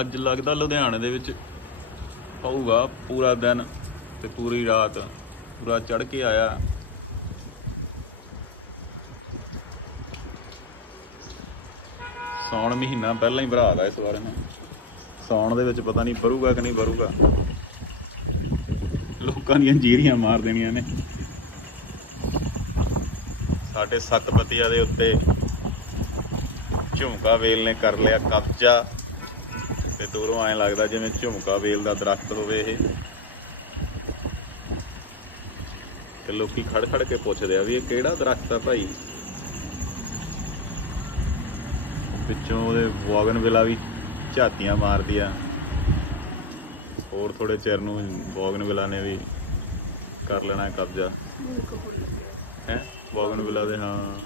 ਅੱਜ ਲੱਗਦਾ ਲੁਧਿਆਣੇ ਦੇ ਵਿੱਚ ਪਊਗਾ ਪੂਰਾ ਦਿਨ ਤੇ ਪੂਰੀ ਰਾਤ। ਪੂਰਾ ਚੜ ਕੇ ਆਇਆ। ਸੌਣ ਮਹੀਨਾ ਪਹਿਲਾਂ ਹੀ ਭਰਾ ਦਾ ਇਸ ਵਾਰ ਨੇ ਸੌਣ ਦੇ ਵਿੱਚ ਪਤਾ ਨਹੀਂ ਭਰੂਗਾ ਕਿ ਨਹੀਂ ਭਰੂਗਾ। ਲੋਕਾਂ ਦੀਆਂ ਜੀਰੀਆਂ ਮਾਰ ਦੇਣੀਆਂ ਨੇ। ਸਾਡੇ ਸਤਪਤੀਆ ਦੇ ਉੱਤੇ ਝੁਮਕਾ ਵੇਲ ਨੇ ਕਰ ਲਿਆ ਕਬਜ਼ਾ। ਤੇ ਦੂਰੋਂ ਐਂ ਲੱਗਦਾ ਜਿਵੇਂ ਝੁਮਕਾ ਵੇਲ ਦਾ ਦਰਖਤ ਹੋਵੇ ਇਹ। ਤੇ ਲੋਕੀ ਖੜ ਖੜ ਕੇ ਪੁੱਛਦੇ ਆ ਵੀ ਇਹ ਕਿਹੜਾ ਦਰਖਤ ਆ ਭਾਈ? ਵਿੱਚੋਂ ਉਹਦੇ ਵਾਗਨ ਵਿਲਾ ਵੀ ਝਾਤੀਆਂ ਮਾਰਦੀ ਆ ਹੋਰ ਥੋੜੇ ਚਿਰ ਨੂੰ ਵਾਗਨ ਵਿਲਾ ਨੇ ਵੀ ਕਰ ਲੈਣਾ ਕਬਜ਼ਾ। ਹੈ? ਵਾਗਨ ਵਿਲਾ ਦੇ ਹਾਂ।